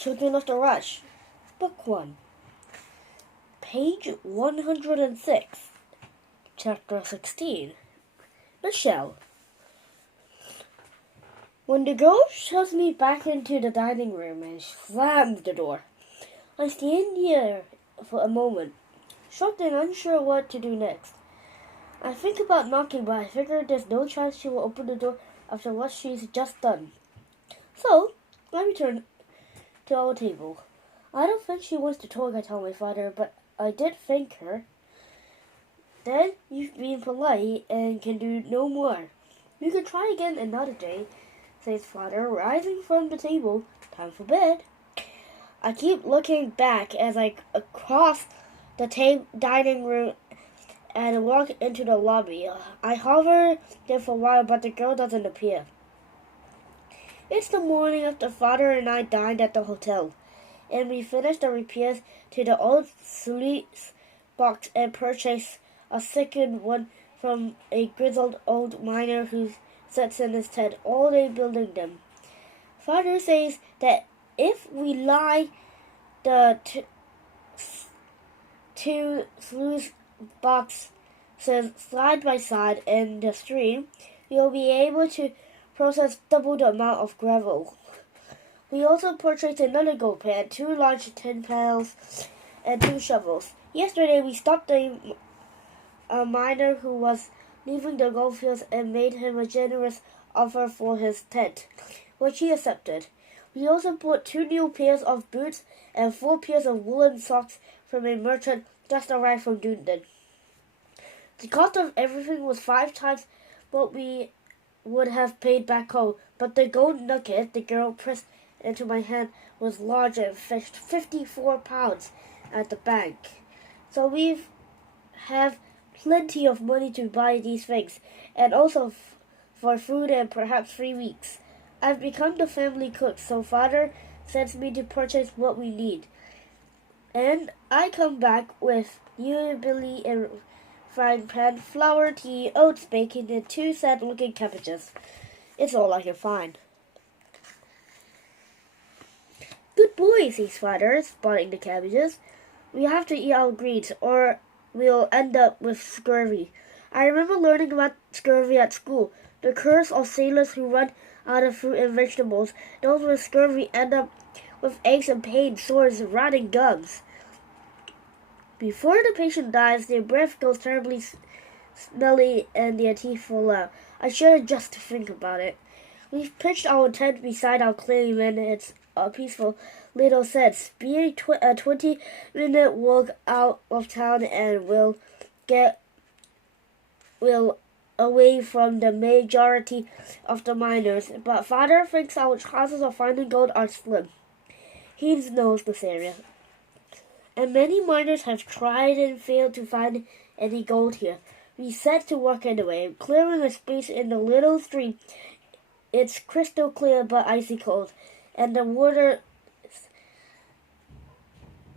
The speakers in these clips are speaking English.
Children of the Rush, Book 1, page 106, chapter 16. Michelle. When the girl shoves me back into the dining room and slams the door, I stand here for a moment, shocked and unsure what to do next. I think about knocking, but I figure there's no chance she will open the door after what she's just done. So, I return to our table. I don't think she wants to talk, I tell my father, but I did thank her. Then you've been polite and can do no more. You can try again another day, says father, rising from the table. Time for bed. I keep looking back as I cross the dining room and walk into the lobby. I hover there for a while, but the girl doesn't appear. It's the morning after father and I dined at the hotel, and we finished the repairs to the old sluice box and purchased a second one from a grizzled old miner who sits in his tent all day building them. Father says that if we lie the two sluice boxes side by side in the stream, we'll be able to process double the amount of gravel. We also purchased another gold pan, 2 large tin pails, and 2 shovels. Yesterday we stopped a miner who was leaving the gold fields and made him a generous offer for his tent, which he accepted. We also bought 2 new pairs of boots and 4 pairs of woolen socks from a merchant just arrived from Dunedin. The cost of everything was 5 times what we would have paid back home, but the gold nugget the girl pressed into my hand was large and fetched 54 pounds at the bank. So we have plenty of money to buy these things, and also for food and perhaps 3 weeks. I've become the family cook, so father sends me to purchase what we need. And I come back with you, Billy, and frying pan, flour, tea, oats, bacon, and 2 sad-looking cabbages. It's all I can find. Good boy, says father, spotting the cabbages. We have to eat our greens, or we'll end up with scurvy. I remember learning about scurvy at school. The curse of sailors who run out of fruit and vegetables. Those with scurvy end up with aches and pains, sores, and rotting gums. Before the patient dies, their breath goes terribly smelly and their teeth fall out. I shudder just to think about it. We've pitched our tent beside our claim, and it's a peaceful little set. Be a 20-minute walk out of town, and we'll away from the majority of the miners. But father thinks our chances of finding gold are slim. He knows this area, and many miners have tried and failed to find any gold here. We set to work anyway, clearing a space in the little stream. It's crystal clear but icy cold, and the water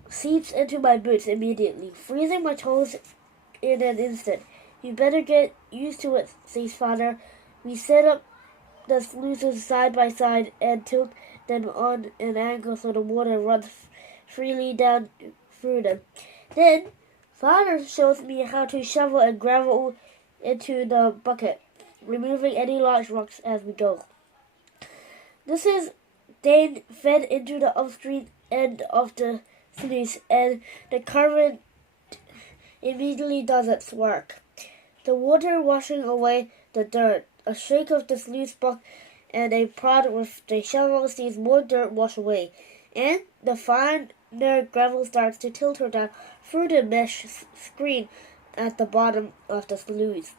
seeps into my boots immediately, freezing my toes in an instant. You better get used to it, says father. We set up the sluices side by side and tilt them on an angle so the water runs freely down through them. Then father shows me how to shovel and gravel into the bucket, removing any large rocks as we go. This is then fed into the upstream end of the sluice, and the current immediately does its work. The water washing away the dirt. A shake of the sluice box and a prod with the shovel sees more dirt wash away, and the finer gravel starts to filter down through the mesh screen at the bottom of the sluice.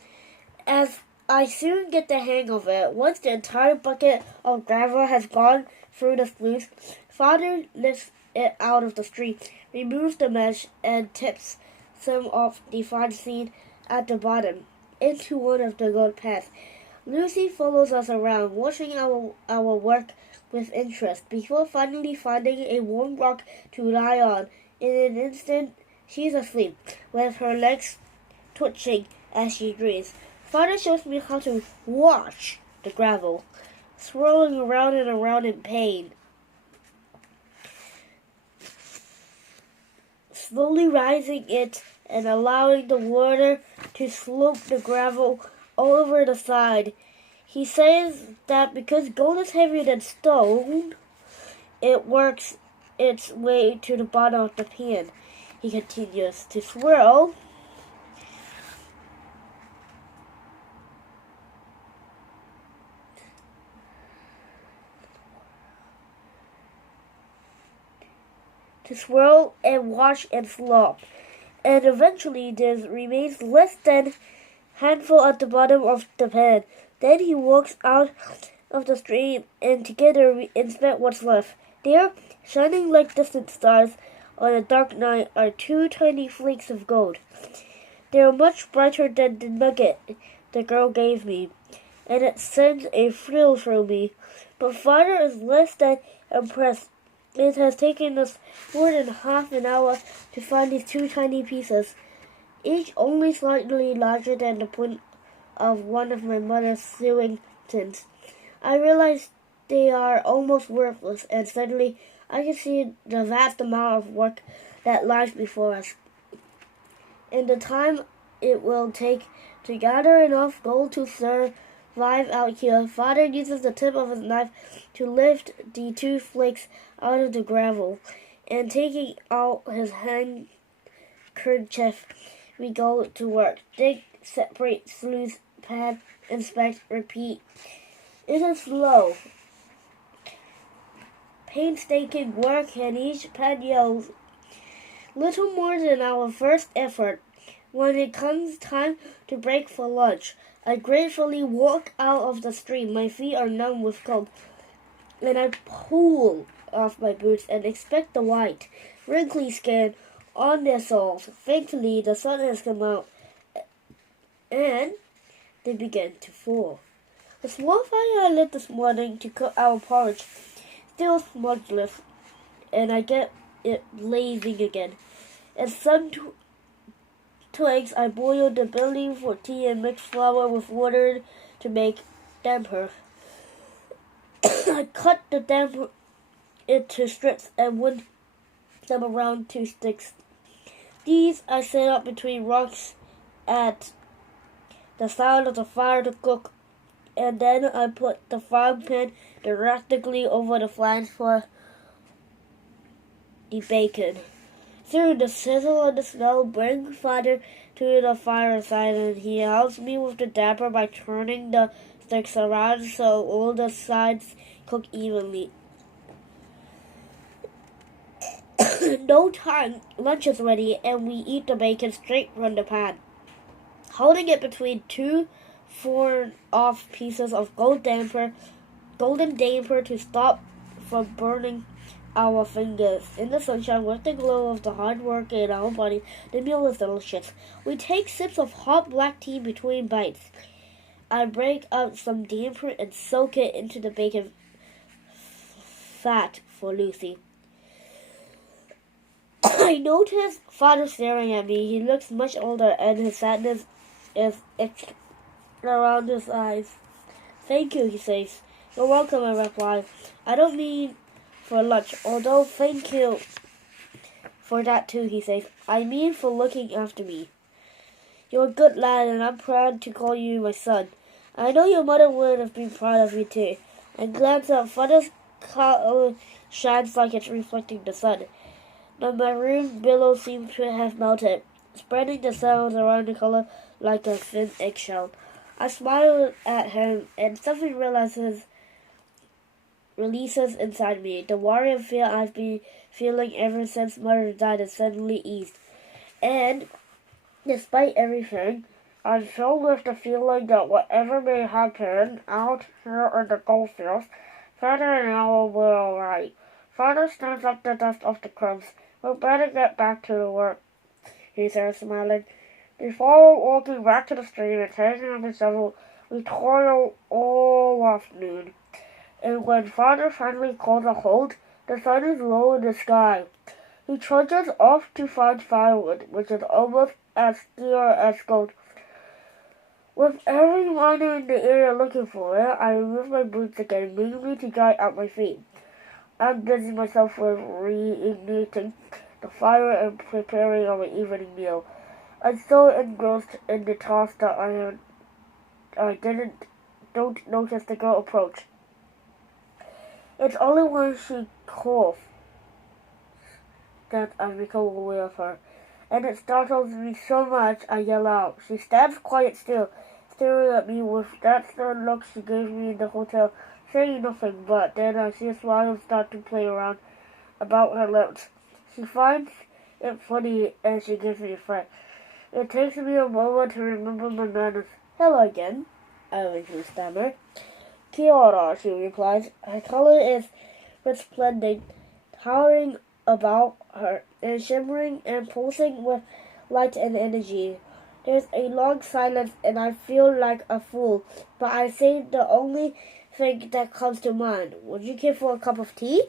As I soon get the hang of it, once the entire bucket of gravel has gone through the sluice, father lifts it out of the stream, removes the mesh, and tips some of the fine seed at the bottom into one of the gold pans. Lucy follows us around, watching our work with interest, before finally finding a warm rock to lie on. In an instant, she's asleep, with her legs twitching as she dreams. Father shows me how to wash the gravel, swirling around and around in pain. slowly rising it and allowing the water to slope the gravel all over the side. He says that because gold is heavier than stone, it works its way to the bottom of the pan. He continues to swirl. And wash and slop. And eventually there remains less than handful at the bottom of the pan. Then he walks out of the stream and together we inspect what's left. There, shining like distant stars on a dark night, are two tiny flakes of gold. They are much brighter than the nugget the girl gave me, and it sends a thrill through me. But Father is less than impressed. It has taken us more than half an hour to find these two tiny pieces, each only slightly larger than the point of one of my mother's sewing tins. I realize they are almost worthless, and suddenly I can see the vast amount of work that lies before us, and the time it will take to gather enough gold to survive out here. Father uses the tip of his knife to lift the two flakes out of the gravel, and taking out his handkerchief, we go to work. Dig, separate, sluice, pad, inspect, repeat. It is slow, painstaking work, and each pad yields little more than our first effort. When it comes time to break for lunch, I gratefully walk out of the stream. My feet are numb with cold, and I pull off my boots and inspect the white, wrinkly skin on their soles. Thankfully, the sun has come out, and they begin to fall. The small fire I lit this morning to cook our porridge still smudgeless, and I get it blazing again. And some twigs I boiled the billy for tea and mixed flour with water to make damper. I cut the damper into strips and wound them around 2 sticks. These I set up between rocks at the side of the fire to cook, and then I put the frying pan directly over the flames for the bacon. Through the sizzle and the smell, bring Father to the fireside, and he helps me with the damper by turning the sticks around so all the sides cook evenly. In no time, lunch is ready, and we eat the bacon straight from the pan, holding it between two torn-off pieces of golden damper to stop from burning our fingers. In the sunshine, with the glow of the hard work in our bodies, the meal is delicious. We take sips of hot black tea between bites. I break up some damper and soak it into the bacon fat for Lucy. I notice Father staring at me. He looks much older, and his sadness is etched around his eyes. Thank you, he says. You're welcome, I reply. I don't mean for lunch, although thank you for that too, he says. I mean for looking after me. You're a good lad, and I'm proud to call you my son. I know your mother would have been proud of you too. I glance up. Father's collar shines like it's reflecting the sun. The maroon billow seems to have melted, spreading the cells around the color like a thin eggshell. I smile at him, and something releases inside me. The warrior fear I've been feeling ever since Mother died has suddenly eased. And, despite everything, I'm filled with the feeling that whatever may happen out here in the goldfields, Father and I will be alright. Father stands up the dust off the crumbs. We'll better get back to the work, he says, smiling. Before walking back to the stream and taking up his shovel, we toil all afternoon. And when Father finally calls a halt, the sun is low in the sky. He trudges off to find firewood, which is almost as dear as gold. With every miner in the area looking for it, I remove my boots again, mainly to dry out my feet. I'm busy myself with reigniting the fire and preparing our evening meal. I'm so engrossed in the task that don't notice the girl approach. It's only when she coughs that I become aware of her, and it startles me so much I yell out. She stands quite still, staring at me with that stern look she gave me in the hotel, saying nothing, but then I see a smile start to play around about her lips. She finds it funny and she gives me a fright. It takes me a moment to remember my manners. Hello again, I eventually stammer. Kia ora, she replies. Her color is resplendent, towering about her, and shimmering and pulsing with light and energy. There's a long silence, and I feel like a fool, but I say the only thing that comes to mind. Would you care for a cup of tea?